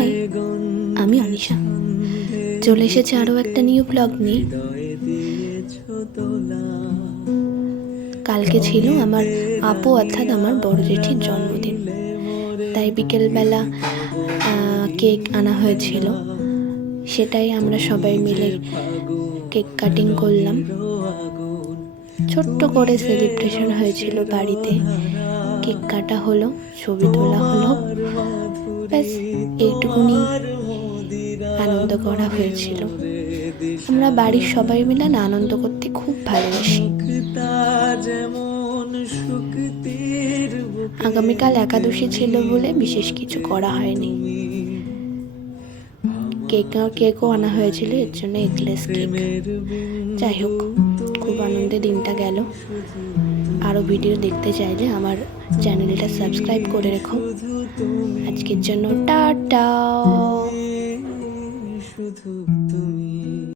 High, আমি অনিশা। চলে এসেছে আরও একটা নিউ ব্লগ নিয়ে। কালকে ছিল আমার আপু অর্থাৎ আমার বড় জেঠির জন্মদিন, তাই বিকেলবেলা কেক আনা হয়েছিল। সেটাই আমরা সবাই মিলে কেক কাটিং করলাম। ছোট্ট করে সেলিব্রেশন হয়েছিল বাড়িতে। কেক কাটা হলো, ছবি তোলা হলো, ব্যাস এইটুকুনি আনন্দ করা হয়েছিল। আমরা বাড়ির সবাই মিলে না আনন্দ করতে খুব ভালোবাসি। আগামীকাল একাদশী ছিল বলে বিশেষ কিছু করা হয়নি। কেকও আনা হয়েছিল, এর জন্য এগলেস কেক। যাই হোক, খুব আনন্দে দিনটা গেল। আরও ভিডিও দেখতে চাইলে আমার চ্যানেলটা সাবস্ক্রাইব করে রেখো। আজকের জন্য টাটা।